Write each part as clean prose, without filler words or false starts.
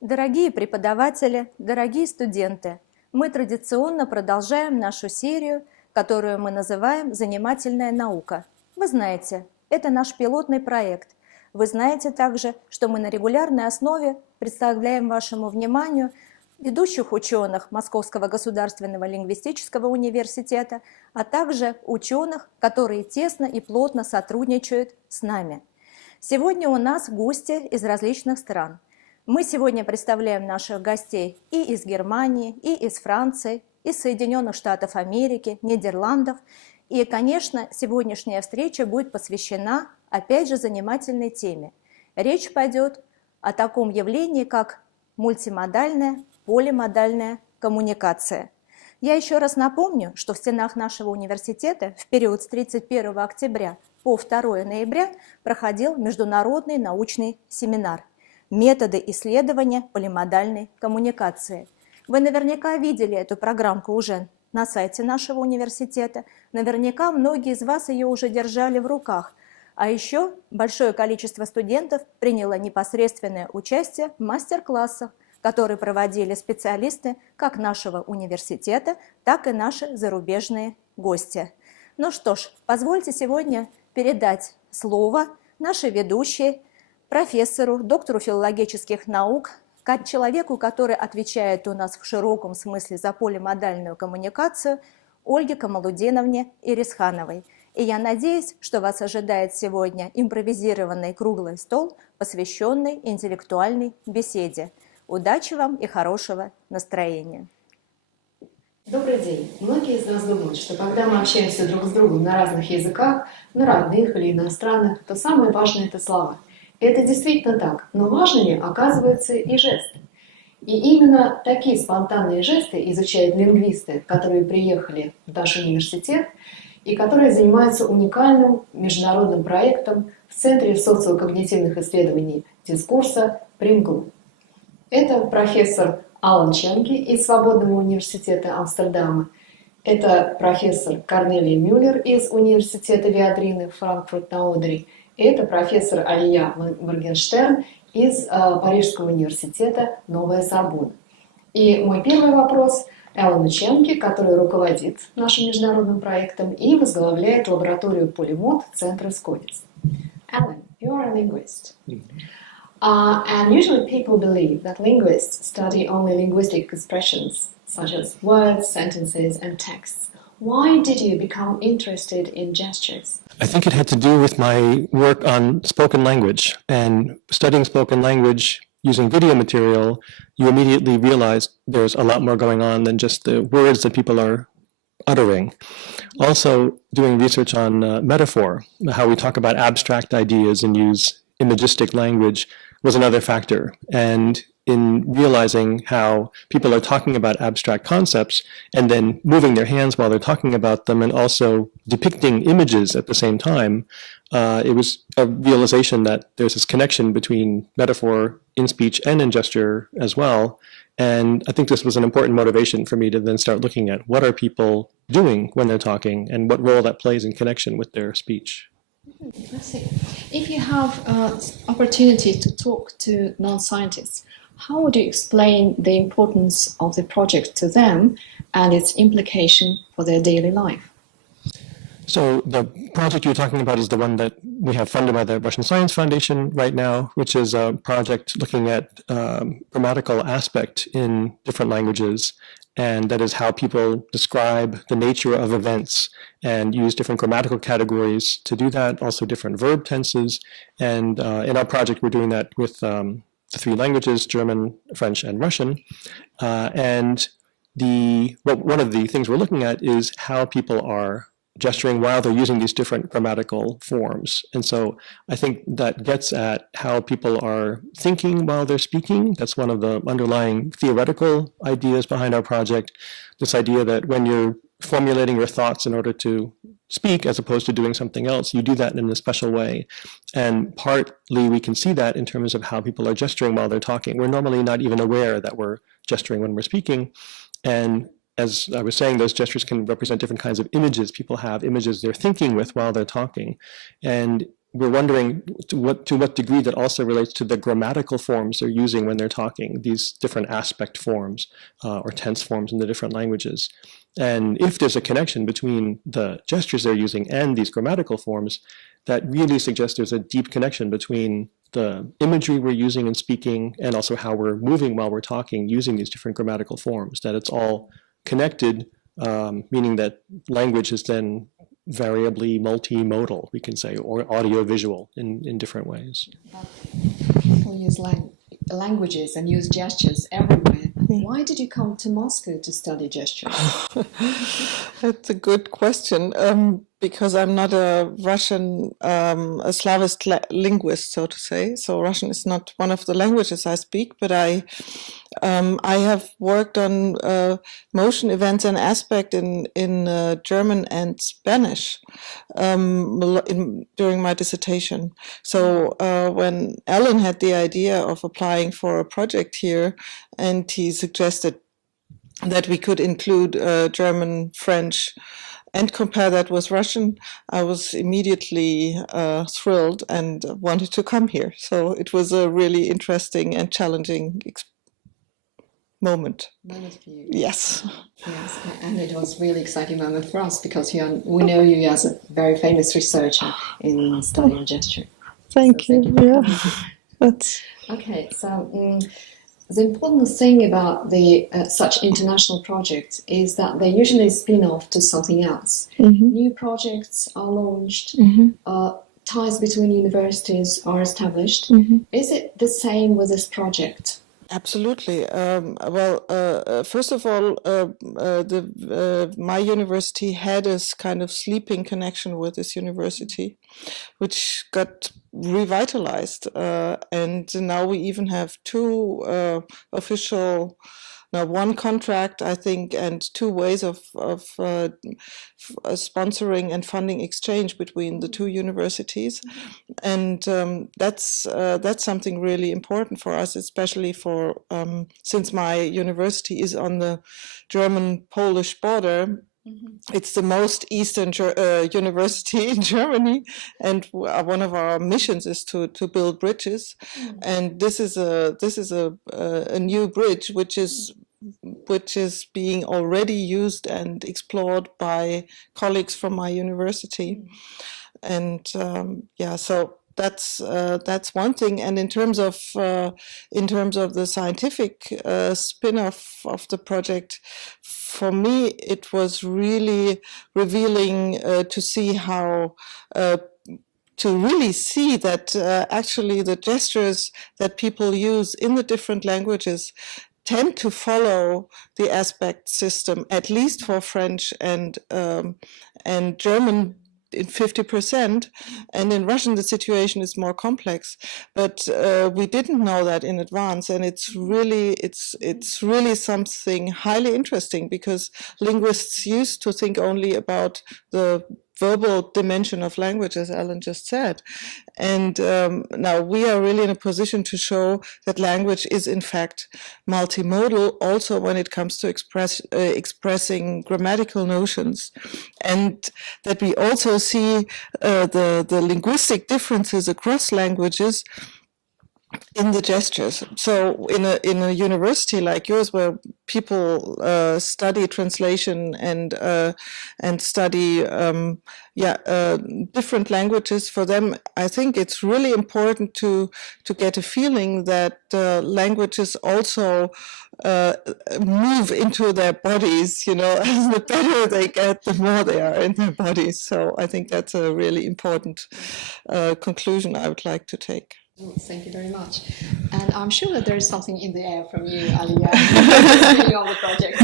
Дорогие преподаватели, дорогие студенты, мы традиционно продолжаем нашу серию, которую мы называем «Занимательная наука». Вы знаете, это наш пилотный проект. Вы знаете также, что мы на регулярной основе представляем вашему вниманию ведущих ученых Московского государственного лингвистического университета, а также ученых, которые тесно и плотно сотрудничают с нами. Сегодня у нас гости из различных стран. Мы сегодня представляем наших гостей и из Германии, и из Франции, из Соединенных Штатов Америки, Нидерландов. И, конечно, сегодняшняя встреча будет посвящена, опять же, занимательной теме. Речь пойдет о таком явлении, как мультимодальная, полимодальная коммуникация. Я еще раз напомню, что в стенах нашего университета в период с 31 октября по 2 ноября проходил Международный научный семинар «Методы исследования полимодальной коммуникации». Вы наверняка видели эту программку уже на сайте нашего университета. Наверняка многие из вас ее уже держали в руках. А еще большое количество студентов приняло непосредственное участие в мастер-классах, которые проводили специалисты как нашего университета, так и наши зарубежные гости. Ну что ж, позвольте сегодня передать слово нашей ведущей, профессору, доктору филологических наук, как человеку, который отвечает у нас в широком смысле за полимодальную коммуникацию, Ольге Камалудиновне Ирисхановой. И я надеюсь, что вас ожидает сегодня импровизированный круглый стол, посвященный интеллектуальной беседе. Удачи вам и хорошего настроения. Добрый день. Многие из нас думают, что когда мы общаемся друг с другом на разных языках, на родных или иностранных, то самое важное – это слова. И это действительно так, но важными оказываются и жесты. И именно такие спонтанные жесты изучают лингвисты, которые приехали в наш университет и которые занимаются уникальным международным проектом в Центре социокогнитивных исследований дискурса при МГЛУ. Это профессор Алан Ченки из Свободного университета Амстердама. Это профессор Корнелия Мюллер из университета Виадрины Франкфурт-на-Одере. И это профессор Алия Моренгстерн из Парижского университета Новая Сорбонна. И мой первый вопрос Алану Ченки, который руководит нашим международным проектом и возглавляет лабораторию полимод Центра СКоДис. Alan, you are a linguist. And usually people believe that linguists study only linguistic expressions, such as words, sentences, and texts. Why did you become interested in gestures? I think it had to do with my work on spoken language. And studying spoken language using video material, you immediately realize there's a lot more going on than just the words that people are uttering. Also, doing research on metaphor, how we talk about abstract ideas and use imagistic language, was another factor. And in realizing how people are talking about abstract concepts and then moving their hands while they're talking about them and also depicting images at the same time, it was a realization that there's this connection between metaphor in speech and in gesture as well. And I think this was an important motivation for me to then start looking at what are people doing when they're talking and what role that plays in connection with their speech. If you have opportunity to talk to non-scientists, how would you explain the importance of the project to them and its implication for their daily life? So the project you're talking about is the one that we have funded by the Russian Science Foundation right now, which is a project looking at grammatical aspect in different languages. And that is how people describe the nature of events and use different grammatical categories to do that, also different verb tenses. And in our project, we're doing that with the three languages, German, French, and Russian. One of the things we're looking at is how people are gesturing while they're using these different grammatical forms. And so I think that gets at how people are thinking while they're speaking. That's one of the underlying theoretical ideas behind our project. This idea that when you're formulating your thoughts in order to speak as opposed to doing something else, you do that in a special way. And partly we can see that in terms of how people are gesturing while they're talking. We're normally not even aware that we're gesturing when we're speaking. And as I was saying, those gestures can represent different kinds of images people have, images they're thinking with while they're talking. And we're wondering to what degree that also relates to the grammatical forms they're using when they're talking, these different aspect forms or tense forms in the different languages. And if there's a connection between the gestures they're using and these grammatical forms, that really suggests there's a deep connection between the imagery we're using in speaking and also how we're moving while we're talking using these different grammatical forms, that it's all connected, meaning that language is then variably multimodal, we can say, or audio-visual in different ways. People use languages and use gestures everywhere. Why did you come to Moscow to study gestures? That's a good question, because I'm not a Russian, a Slavist linguist, so to say. So Russian is not one of the languages I speak, but I have worked on motion events and aspect in German and Spanish during my dissertation. So when Alan had the idea of applying for a project here, and he suggested that we could include German, French, and compare that with Russian, I was immediately thrilled and wanted to come here. So it was a really interesting and challenging moment. Moment for you. Yes. Yes, and it was really exciting moment for us because we know you as a very famous researcher in studying gesture. Thank you. Yeah. That's... Okay, so the important thing about the such international projects is that they usually spin off to something else. Mm-hmm. New projects are launched, ties between universities are established. Mm-hmm. Is it the same with this project? Absolutely. First of all, my university had this kind of sleeping connection with this university, which got revitalized. And now we even have two official, one contract, I think, and two ways of sponsoring and funding exchange between the two universities. And that's something really important for us, especially for since my university is on the German-Polish border. It's the most eastern university in Germany, and one of our missions is to build bridges. And this is a new bridge which is being already used and explored by colleagues from my university. And so that's one thing. And in terms of the scientific spin-off of the project, for me it was really revealing to see how to really see that actually the gestures that people use in the different languages tend to follow the aspect system, at least for French and German in 50%, and in Russian the situation is more complex. But we didn't know that in advance, and it's really something highly interesting, because linguists used to think only about the verbal dimension of language, as Alan just said. And now we are really in a position to show that language is in fact multimodal, also when it comes to expressing grammatical notions, and that we also see the linguistic differences across languages in the gestures. So in a university like yours, where people study translation and study different languages, for them I think it's really important to get a feeling that languages also move into their bodies, the better they get, the more they are in their bodies. So I think that's a really important conclusion I would like to take. Thank you very much. And I'm sure that there is something in the air from you, Alia, on the project.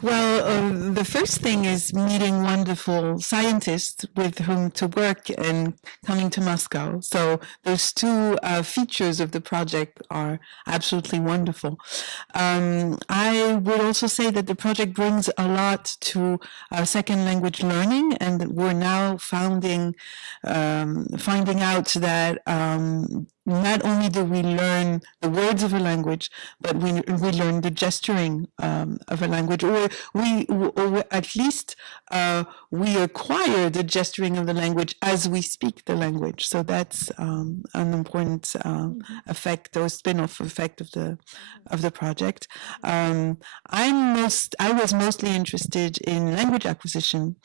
Well, the first thing is meeting wonderful scientists with whom to work and coming to Moscow. So those two features of the project are absolutely wonderful. I would also say that the project brings a lot to our second language learning, and we're now finding out that not only do we learn the words of a language, but we learn the gesturing of a language, or at least we acquire the gesturing of the language as we speak the language. So that's an important effect or spin-off effect of the project. I was mostly interested in language acquisition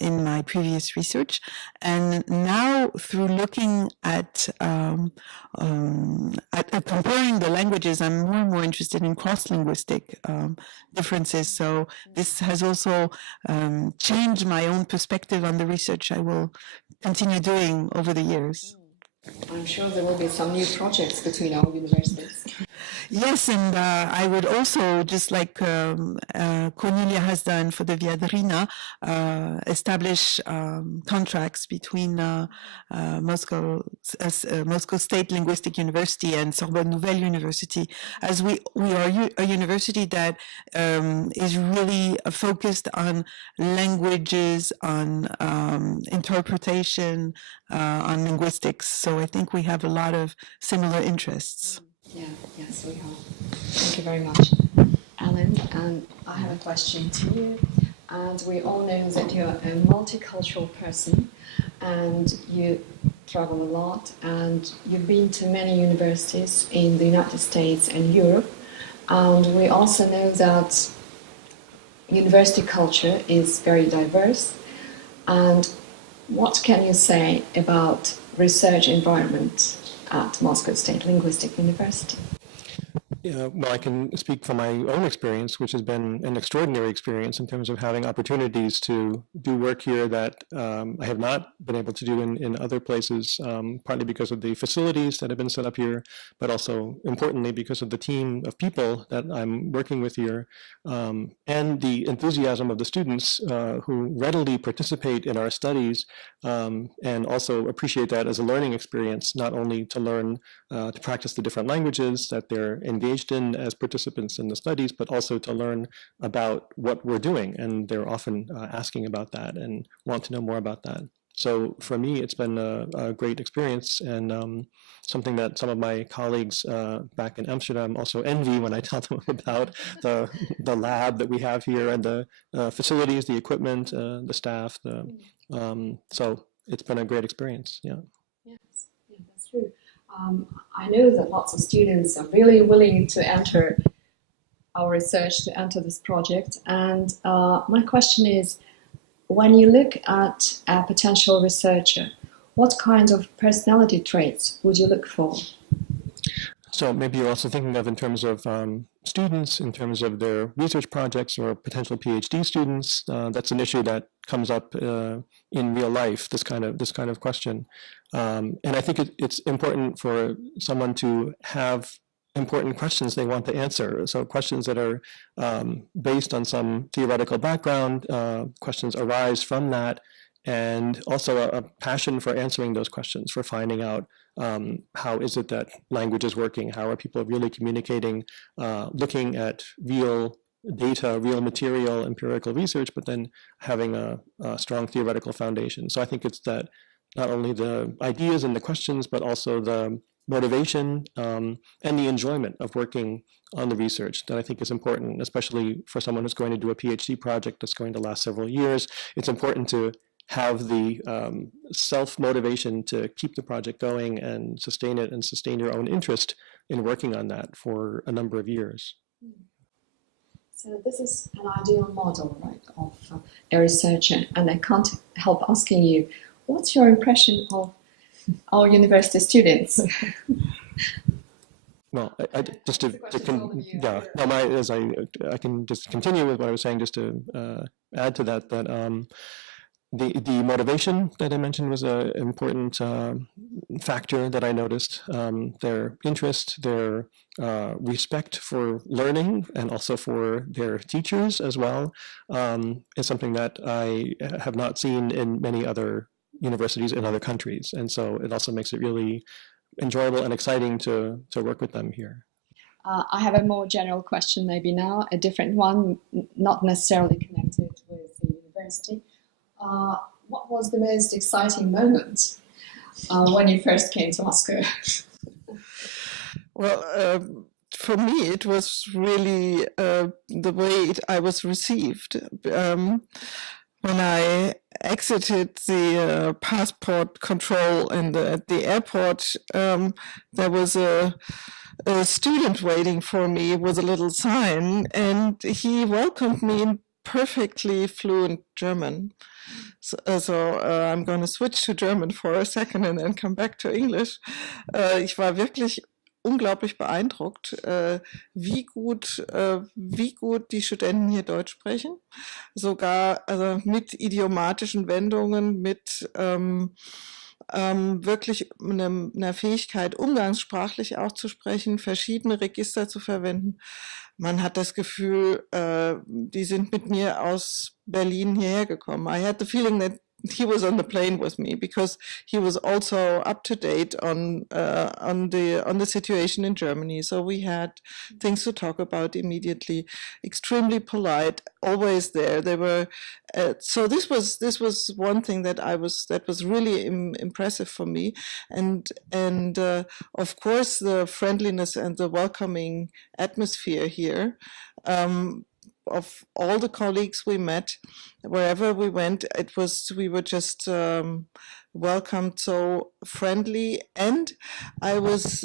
in my previous research, and now through looking at comparing the languages, I'm more and more interested in cross-linguistic differences. So this has also changed my own perspective on the research I will continue doing over the years. I'm sure there will be some new projects between our universities. Yes, and I would also, just like Cornelia has done for the Viadrina, establish contracts between Moscow State Linguistic University and Sorbonne Nouvelle University, as we are a university that is really focused on languages, on interpretation, on linguistics. So I think we have a lot of similar interests. Yeah, yes, we have. Thank you very much, Alan. And I have a question to you. And we all know that you're a multicultural person, and you travel a lot, and you've been to many universities in the United States and Europe. And we also know that university culture is very diverse. And what can you say about research environment at Moscow State Linguistic University? Yeah, well, I can speak from my own experience, which has been an extraordinary experience in terms of having opportunities to do work here that I have not been able to do in other places, partly because of the facilities that have been set up here, but also importantly because of the team of people that I'm working with here, and the enthusiasm of the students who readily participate in our studies and also appreciate that as a learning experience, not only to learn to practice the different languages that they're engaged in as participants in the studies, but also to learn about what we're doing. And they're often asking about that and want to know more about that. So for me, it's been a great experience, and something that some of my colleagues back in Amsterdam also envy when I tell them about the lab that we have here and the facilities, the equipment, the staff. So it's been a great experience. Yeah. Yes, yeah, that's true. I know that lots of students are really willing to enter our research, to enter this project. And my question is, when you look at a potential researcher, what kind of personality traits would you look for? So maybe you're also thinking of in terms of students, in terms of their research projects or potential PhD students. That's an issue that comes up in real life, this kind of question. And I think it's important for someone to have important questions they want to answer. So questions that are based on some theoretical background, questions arise from that, and also a passion for answering those questions, for finding out how is it that language is working, how are people really communicating, looking at real data, real material, empirical research, but then having a strong theoretical foundation. So I think it's that not only the ideas and the questions, but also the motivation and the enjoyment of working on the research that I think is important, especially for someone who's going to do a PhD project that's going to last several years. It's important to have the self-motivation to keep the project going and sustain it and sustain your own interest in working on that for a number of years. So this is an ideal model, right, of a researcher, and I can't help asking you, what's your impression of our university students? Well, I can just continue with what I was saying, just to add to that, the motivation that I mentioned was an important factor that I noticed. Their interest, their respect for learning, and also for their teachers as well, is something that I have not seen in many other universities in other countries. And so it also makes it really enjoyable and exciting to work with them here. I have a more general question maybe now, a different one, not necessarily connected with the university. What was the most exciting moment when you first came to Moscow? Well, for me, it was really the way I was received. When I exited the passport control at the airport, there was a student waiting for me with a little sign, and he welcomed me in perfectly fluent German. So I'm going to switch to German for a second and then come back to English. Ich war wirklich unglaublich beeindruckt, wie gut die Studenten hier Deutsch sprechen. Sogar also mit idiomatischen Wendungen, mit wirklich einer Fähigkeit, umgangssprachlich auch zu sprechen, verschiedene Register zu verwenden. Man hat das Gefühl, die sind mit mir aus Berlin hierher gekommen. I had the feeling that he was on the plane with me because he was also up to date on the situation in Germany. So we had things to talk about immediately. Extremely polite, always there. They were so this was one thing that was really impressive for me, and of course the friendliness and the welcoming atmosphere here. Of all the colleagues we met, wherever we went, we were just welcomed so friendly, and I was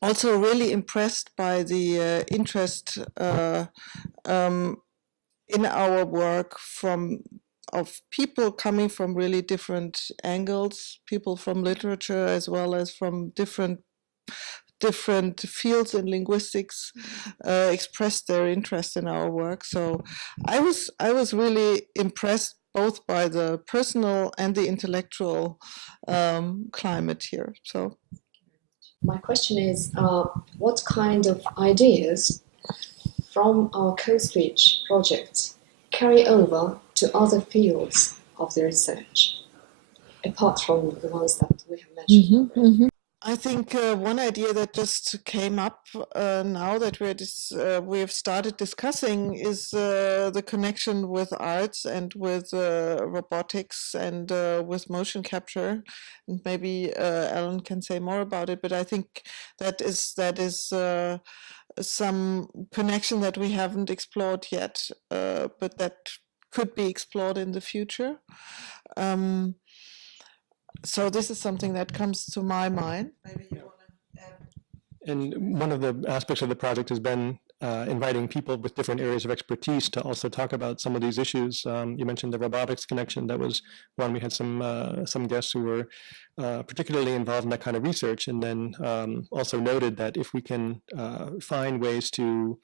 also really impressed by the interest in our work of people coming from really different angles, people from literature as well as from different fields in linguistics expressed their interest in our work. So I was really impressed both by the personal and the intellectual climate here. So My question is, what kind of ideas from our Code Switch project carry over to other fields of the research, apart from the ones that we have mentioned? I think one idea that just came up now that we have started discussing is the connection with arts and with robotics and with motion capture. And maybe Alan can say more about it, but I think that is some connection that we haven't explored yet, but that could be explored in the future. So this is something that comes to my mind. Maybe you want to add. And one of the aspects of the project has been inviting people with different areas of expertise to also talk about some of these issues. You mentioned the robotics connection. That was one. We had some guests who were particularly involved in that kind of research, and then also noted that if we can find ways to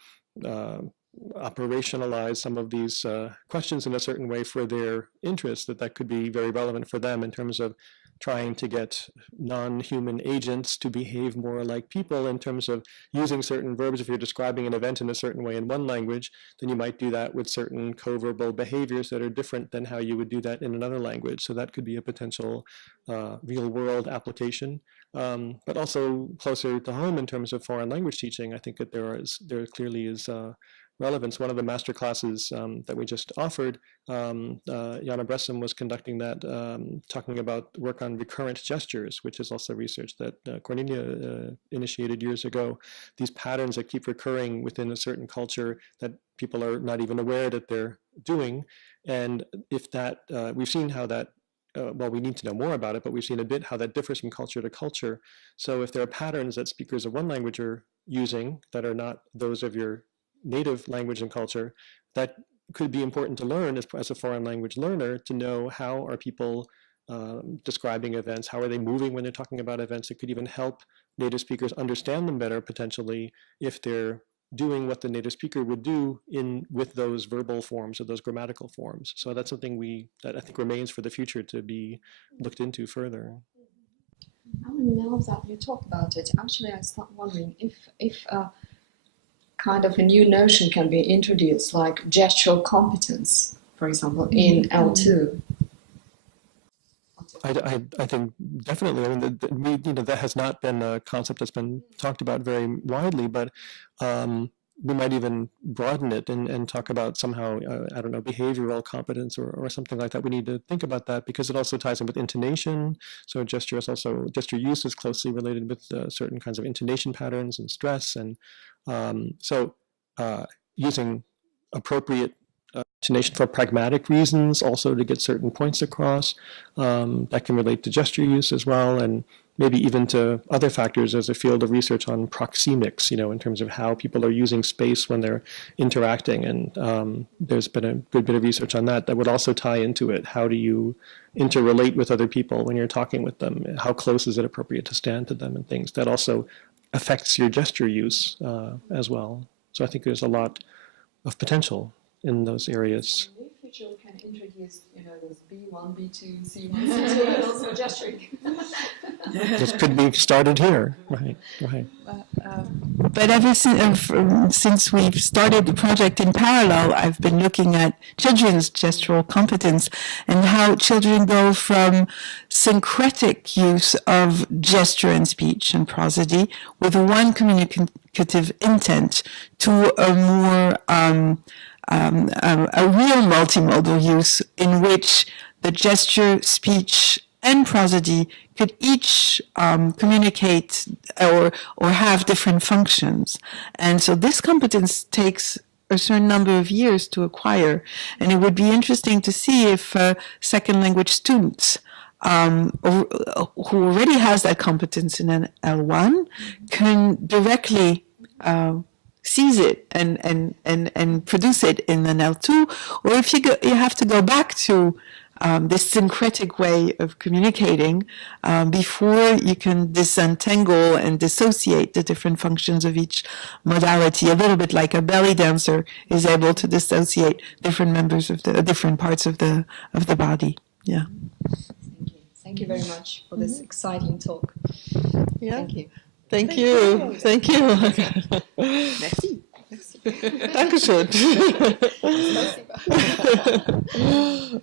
operationalize some of these questions in a certain way for their interests, that could be very relevant for them in terms of trying to get non-human agents to behave more like people in terms of using certain verbs. If you're describing an event in a certain way in one language, then you might do that with certain co-verbal behaviors that are different than how you would do that in another language. So that could be a potential real-world application. But also closer to home in terms of foreign language teaching, I think that there clearly is relevance. One of the master classes that we just offered, Jana Bressum was conducting that, talking about work on recurrent gestures, which is also research that Cornelia initiated years ago. These patterns that keep recurring within a certain culture that people are not even aware that they're doing. And if that, we've seen how that, well, we need to know more about it, but we've seen a bit how that differs from culture to culture. So if there are patterns that speakers of one language are using that are not those of your native language and culture, that could be important to learn as a foreign language learner, to know how are people describing events, how are they moving when they're talking about events. It could even help native speakers understand them better, potentially, if they're doing what the native speaker would do with those verbal forms or those grammatical forms. So that's something that I think remains for the future to be looked into further. Now that you talk about it, actually I start wondering if kind of a new notion can be introduced, like gestural competence, for example, in L2. I think definitely. I mean, that has not been a concept that's been talked about very widely, but we might even broaden it and talk about somehow, I don't know, behavioral competence or something like that. We need to think about that because it also ties in with intonation. So gesture use is closely related with certain kinds of intonation patterns and stress. And using appropriate intonation for pragmatic reasons also to get certain points across, that can relate to gesture use as well, and maybe even to other factors as a field of research on proxemics, in terms of how people are using space when they're interacting. And there's been a good bit of research on that would also tie into it. How do you interrelate with other people when you're talking with them? How close is it appropriate to stand to them and things? That also affects your gesture use as well. So I think there's a lot of potential in those areas. In the future, we can introduce, those B1, B2, C1, C2, and also gesturing. This could be started here, right? But ever since we've started the project in parallel, I've been looking at children's gestural competence and how children go from syncretic use of gesture and speech and prosody with one communicative intent to a more a real multimodal use in which the gesture, speech, and prosody could each communicate or have different functions. And so this competence takes a certain number of years to acquire. And it would be interesting to see if second language students who already has that competence in an L1 can directly seize it and produce it in an L2, or if you have to go back to this syncretic way of communicating before you can disentangle and dissociate the different functions of each modality, a little bit like a belly dancer is able to dissociate different members of the different parts of the body. Yeah. Thank you very much for this exciting talk. Yeah. Thank you. Thank you. Thank you. Merci. Dankeschön. Спасибо.